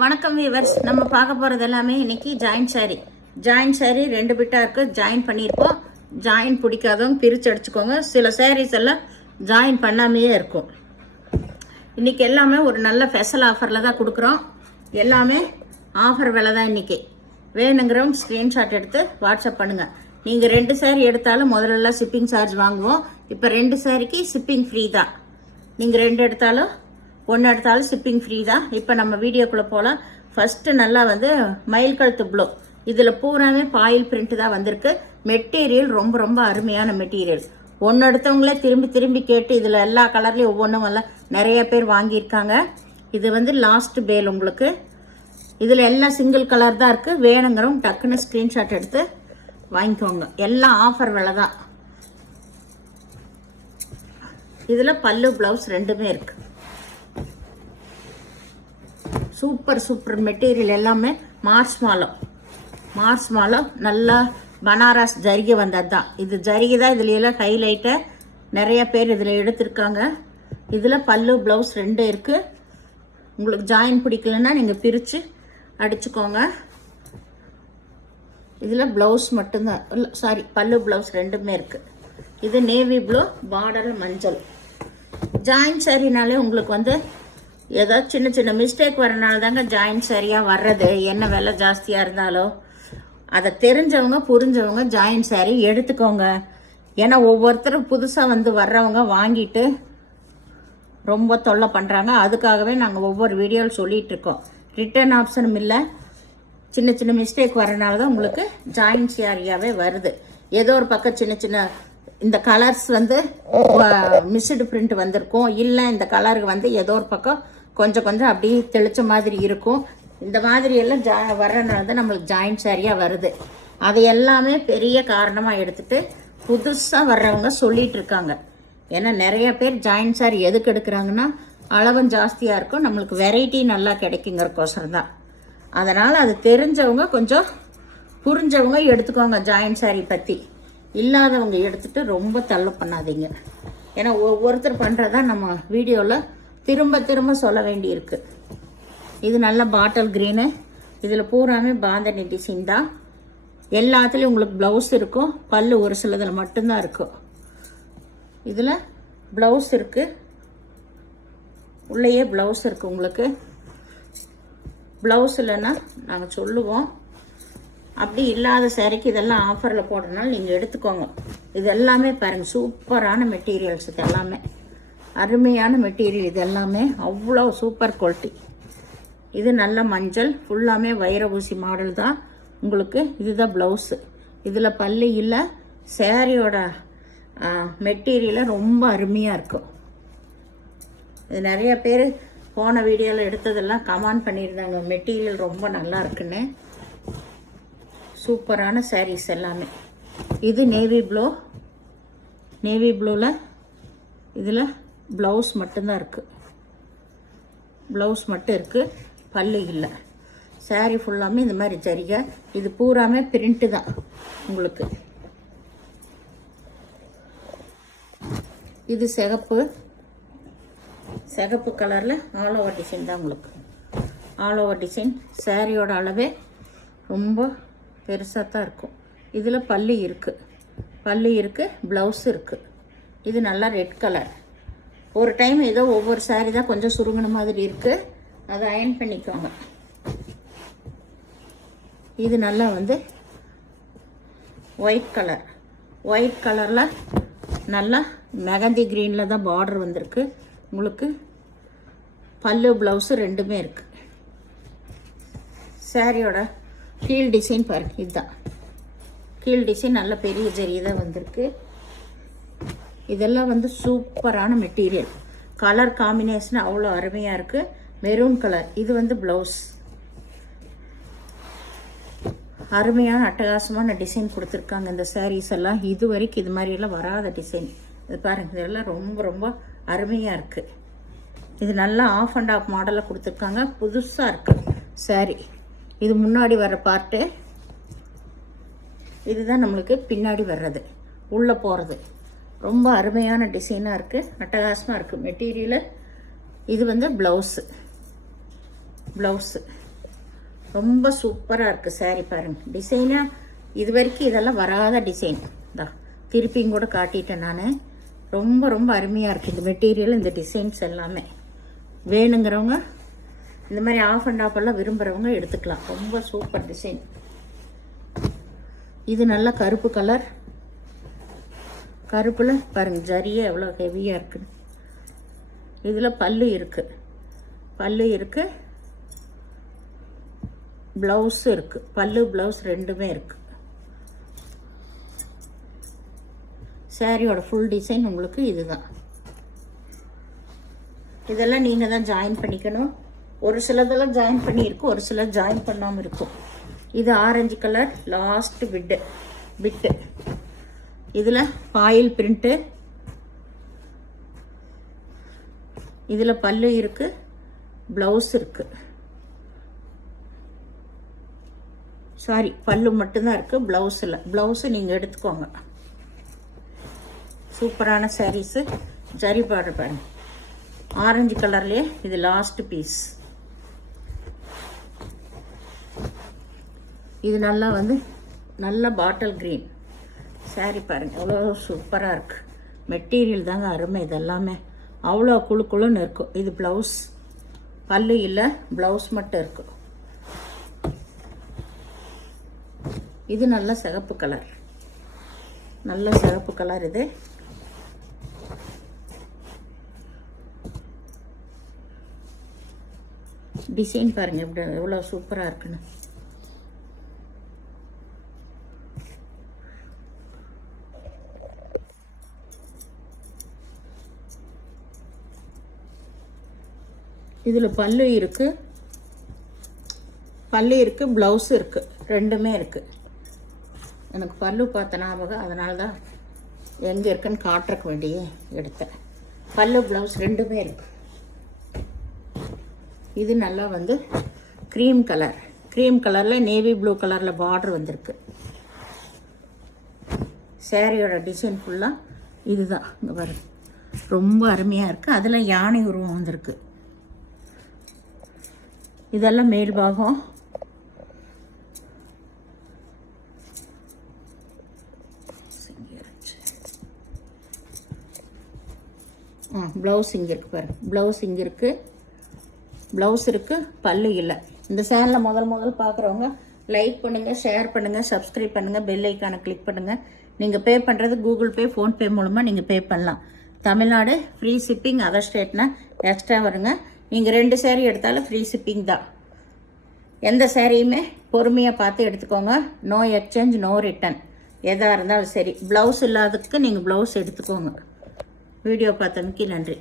வணக்கம் வீவர்ஸ். நம்ம பார்க்க போகிறது எல்லாமே இன்னைக்கு ஜாயின் சாரி 2 பிட்டாக இருக்குது. ஜாயின் பண்ணியிருப்போம். ஜாயின் பிடிக்காதவங்க பிரித்து அடிச்சுக்கோங்க. சில சாரீஸ் எல்லாம் ஜாயின் பண்ணாமையே இருக்கும். இன்றைக்கி எல்லாமே ஒரு நல்ல ஸ்பெஷல் ஆஃபரில் தான் கொடுக்குறோம். எல்லாமே ஆஃபர் விலை தான். இன்றைக்கி வேணுங்கிறவங்க ஸ்க்ரீன்ஷாட் எடுத்து வாட்ஸ்அப் பண்ணுங்கள். நீங்கள் 2 சாரீ எடுத்தாலும் முதல்ல ஷிப்பிங் சார்ஜ் வாங்குவோம். இப்போ 2 சாரிக்கு ஷிப்பிங் ஃப்ரீ தான். நீங்கள் 2 எடுத்தாலும் 1 எடுத்தாலும் ஷிப்பிங் ஃப்ரீ தான். இப்போ நம்ம வீடியோக்குள்ளே போகலாம். ஃபஸ்ட்டு நல்லா மயில் கழுத்து ப்ளோ. இதில் பூராமே பாயில் பிரிண்ட் தான் வந்திருக்கு. மெட்டீரியல் ரொம்ப ரொம்ப அருமையான மெட்டீரியல். ஒன்று எடுத்தவங்களே திரும்பி திரும்பி கேட்டு இதில் எல்லா கலர்லேயும் ஒவ்வொன்றும் எல்லாம் நிறைய பேர் வாங்கியிருக்காங்க. இது லாஸ்ட் பேல் உங்களுக்கு. இதில் எல்லாம் சிங்கிள் கலர் தான் இருக்குது. வேணுங்கிறவங்க டக்குன்னு ஸ்க்ரீன்ஷாட் எடுத்து வாங்கிக்கோங்க. எல்லாம் ஆஃபர் விலை தான். இதில் பல்லு ப்ளவுஸ் ரெண்டுமே இருக்குது. Super material. எல்லாமே மார்ஸ் மாலம் நல்லா பனாரஸ் ஜரிகை வந்தது தான். இது ஜரிகை தான். இதுல எல்லாம் ஹைலைட்டை நிறைய பேர் இதில் எடுத்திருக்காங்க. இதில் பல்லு ப்ளவுஸ் 2 இருக்குது. உங்களுக்கு ஜாயின் பிடிக்கலன்னா நீங்கள் பிரித்து அடிச்சுக்கோங்க. இதில் ப்ளவுஸ் மட்டும்தான், சாரி பல்லு ப்ளவுஸ் 2மே இருக்குது. இது நேவி ப்ளூ பார்டரில் மஞ்சள். ஜாயின் சாரினாலே உங்களுக்கு ஏதாவது சின்ன சின்ன மிஸ்டேக் வரனால தாங்க ஜாயின் சரியாக வர்றது. என்ன விலை ஜாஸ்தியாக இருந்தாலும் அதை தெரிஞ்சவங்க புரிஞ்சவங்க ஜாயின் சாரி எடுத்துக்கோங்க. ஏன்னா ஒவ்வொருத்தரும் புதுசாக வர்றவங்க வாங்கிட்டு ரொம்ப தொல்லை பண்ணுறாங்க. அதுக்காகவே நாங்கள் ஒவ்வொரு வீடியோவில் சொல்லிகிட்ருக்கோம். ரிட்டர்ன் ஆப்ஷனும் இல்லை. சின்ன சின்ன மிஸ்டேக் வரனால தான் உங்களுக்கு ஜாயின் சாரியாகவே வருது. ஏதோ ஒரு பக்கம் சின்ன சின்ன இந்த கலர்ஸ் மிஸ்டு பிரிண்ட் வந்திருக்கும். இல்லை இந்த கலருக்கு ஏதோ ஒரு பக்கம் கொஞ்சம் அப்படி தெளிச்ச மாதிரி இருக்கும். இந்த மாதிரி எல்லாம் வர்றதுனால தான் நம்மளுக்கு ஜாயின் சாரியாக வருது. அதை எல்லாமே பெரிய காரணமாக எடுத்துகிட்டு புதுசாக வர்றவங்க சொல்லிகிட்டு இருக்காங்க. ஏன்னா நிறைய பேர் ஜாயின் சாரி எதுக்கு எடுக்கிறாங்கன்னா அளவும் ஜாஸ்தியாக இருக்கும், நம்மளுக்கு வெரைட்டி நல்லா கிடைக்குங்கிறக்கோசரம் தான். அதனால் அது தெரிஞ்சவங்க கொஞ்சம் புரிஞ்சவங்க எடுத்துக்கோங்க. ஜாயின் சாரி பற்றி இல்லாதவங்க எடுத்துகிட்டு ரொம்ப தள்ள பண்ணாதீங்க. ஏன்னா ஒவ்வொருத்தர் பண்ணுறதான் நம்ம வீடியோவில் திரும்ப சொல்ல வேண்டியிருக்கு. இது நல்ல பாட்டில் க்ரீனு. இதில் பூராமே பாந்தனி டிசைன் தான். எல்லாத்துலேயும் உங்களுக்கு ப்ளவுஸ் இருக்கும். பல்லு ஒரு சிலதில் மட்டும்தான் இருக்கும். இதில் ப்ளவுஸ் இருக்குது. உள்ளேயே ப்ளவுஸ் இருக்குது உங்களுக்கு. ப்ளவுஸ் இல்லைன்னா நாங்கள் சொல்லுவோம். அப்படி இல்லாத சாரிக்கு இதெல்லாம் ஆஃபரில் போடுறதுனால நீங்கள் எடுத்துக்கோங்க. இது எல்லாமே பாருங்கள், சூப்பரான மெட்டீரியல்ஸ். இது எல்லாமே அருமையான மெட்டீரியல். இது எல்லாமே அவ்வளோ சூப்பர் குவாலிட்டி. இது நல்ல மஞ்சள். ஃபுல்லாமே வைர ஊசி மாடல் தான் உங்களுக்கு. இதுதான் ப்ளவுஸு. இதில் பல்லு இல்லை. சாரியோட மெட்டீரியலை ரொம்ப அருமையாக இருக்கும். இது நிறைய பேர் போன வீடியோவில் எடுத்ததெல்லாம் கமெண்ட் பண்ணியிருந்தாங்க, மெட்டீரியல் ரொம்ப நல்லா இருக்குன்னு. சூப்பரான சாரீஸ் எல்லாமே. இது நேவி ப்ளூவில் இதில் ப்ளவுஸ் மட்டும்தான் இருக்குது. ப்ளவுஸ் மட்டும் இருக்குது, பல்லு இல்லை. சாரீ ஃபுல்லாமே இந்த மாதிரி ஜரிகை. இது பூராமே பிரிண்ட்டு தான் உங்களுக்கு. இது சிகப்பு கலரில் ஆல் ஓவர் டிசைன் தான் உங்களுக்கு. All over design. சாரியோட அளவே ரொம்ப பெருசாக தான் இருக்கும். இதில் பல்லு இருக்குது, ப்ளவுஸ் இருக்குது. இது நல்லா ரெட் கலர். ஒரு டைம் ஏதோ ஒவ்வொரு சாரீ தான் கொஞ்சம் சுருங்கின மாதிரி இருக்குது, அதை அயன் பண்ணிக்கோங்க. இது நல்லா ஒயிட் கலரில் நல்லா மெகந்தி க்ரீனில் தான் பார்டர் வந்திருக்கு உங்களுக்கு. பல்லு ப்ளவுஸு 2மே இருக்குது. சாரியோட கீழ் டிசைன் பாருங்கள். இதுதான் கீழ் டிசைன். நல்ல பெரிய ஜரி தான் வந்திருக்கு. இதெல்லாம் சூப்பரான மெட்டீரியல். கலர் காம்பினேஷன் அவ்வளோ அருமையாக இருக்குது. Maroon colour. இது ப்ளவுஸ். அருமையான அட்டகாசமான டிசைன் கொடுத்துருக்காங்க இந்த சாரீஸ் எல்லாம். இது வரைக்கும் இது மாதிரியெல்லாம் வராத டிசைன். இது பாருங்கள், இதெல்லாம் ரொம்ப ரொம்ப அருமையாக இருக்குது. இது நல்லா ஆஃப் அண்ட் ஆஃப் மாடலில் கொடுத்துருக்காங்க. புதுசாக இருக்குது சாரீ. இது முன்னாடி வர்ற பார்ட்டு. இதுதான் நம்மளுக்கு பின்னாடி வர்றது, உள்ளே போகிறது. ரொம்ப அருமையான டிசைனாக இருக்குது, அட்டகாசமாக இருக்குது மெட்டீரியலு. இது ப்ளவுஸு. ரொம்ப சூப்பராக இருக்குது சாரீ பாருங்கள். டிசைனாக இது வரைக்கும் இதெல்லாம் வராத டிசைன் தான். திருப்பியும் கூட காட்டிட்டேன் நான். ரொம்ப ரொம்ப அருமையாக இருக்குது இந்த மெட்டீரியல், இந்த டிசைன்ஸ் எல்லாமே. வேணுங்கிறவங்க இந்த மாதிரி ஆஃப் அண்ட் ஆஃப் எல்லாம் விரும்புகிறவங்க எடுத்துக்கலாம். ரொம்ப சூப்பர் டிசைன். இது நல்ல கருப்பு கலர். கருப்பில் பாருங்கள் ஜரியே எவ்வளோ ஹெவியாக இருக்குது. இதில் பல்லு இருக்குது, ப்ளவுஸ் இருக்குது. பல்லு ப்ளவுஸ் ரெண்டுமே இருக்குது. சாரியோட ஃபுல் டிசைன் உங்களுக்கு இதுதான். இதெல்லாம் நீங்கள் தான் ஜாயின் பண்ணிக்கணும். ஒரு சிலதெல்லாம் ஜாயின் பண்ணியிருக்கும், ஒரு சிலர் ஜாயின் பண்ணாமல் இருக்கும். இது ஆரஞ்சு கலர் லாஸ்ட் பிட்டு. இதில் பாயில் பிரிண்ட்டு. இதில் பல்லு இருக்குது, ப்ளவுஸ் இருக்குது. சாரி, பல்லு மட்டும்தான் இருக்குது, ப்ளவுஸ் இல்லை. ப்ளவுஸு நீங்கள் எடுத்துக்கோங்க. சூப்பரான சாரீஸு. ஜரி பார்டர் பாருங்க, ஆரஞ்சு கலர்லேயே இது லாஸ்ட் பீஸ். இது நல்லா நல்ல பாட்டில் க்ரீன் சாரீ பாருங்கள், எவ்வளோ சூப்பராக இருக்குது. மெட்டீரியல் தாங்க அருமை. இதெல்லாமே அவ்வளோ குழுன்னு இருக்கும். இது ப்ளவுஸ், பல்லு இல்லை, ப்ளவுஸ் மட்டும் இருக்கும். இது நல்ல சிகப்பு கலர், நல்ல சிகப்பு கலர். இது டிசைன் பாருங்கள் எப்படி எவ்வளோ சூப்பராக இருக்குன்னு. இதில் பல்லு இருக்குது, ப்ளவுஸ் இருக்குது, ரெண்டுமே இருக்குது. எனக்கு பல்லு பார்த்த ஞாபகம், அதனால தான் எங்கே இருக்குன்னு காட்டுறக்கு வேண்டியே எடுத்தேன். பல்லு ப்ளவுஸ் ரெண்டுமே இருக்குது. இது நல்லா க்ரீம் கலரில் நேவி ப்ளூ கலரில் பார்டர் வந்திருக்கு. சாரியோட டிசைன் ஃபுல்லாக இதுதான். இங்கே பாருங்க, ரொம்ப அருமையாக இருக்குது. அதில் யானை உருவம் வந்திருக்கு. இதெல்லாம் மேல் பாகம். ப்ளவுஸ் இங்கே இருக்குது பாருங்கள், ப்ளவுஸ் இங்கே இருக்குது, ப்ளவுஸ் இருக்குது, பல்லு இல்லை. இந்த சேனலை முதல் பார்க்குறவங்க லைக் பண்ணுங்கள், ஷேர் பண்ணுங்கள், சப்ஸ்கிரைப் பண்ணுங்கள், பெல் ஐக்கானை கிளிக் பண்ணுங்கள். நீங்கள் பே பண்ணுறது கூகுள் பே, ஃபோன்பே மூலமாக நீங்கள் பே பண்ணலாம். தமிழ்நாடு ஃப்ரீ ஷிப்பிங், அதர் ஸ்டேட்னா எக்ஸ்ட்ரா வருங்க. நீங்கள் 2 சேரீ எடுத்தாலும் ஃப்ரீ ஷிப்பிங் தான். எந்த சேரீயுமே பொறுமையாக பார்த்து எடுத்துக்கோங்க. No exchange, no return. எதாக இருந்தாலும் சரி. ப்ளவுஸ் இல்லாததுக்கு நீங்கள் ப்ளவுஸ் எடுத்துக்கோங்க. வீடியோ பார்த்தமைக்கு நன்றி.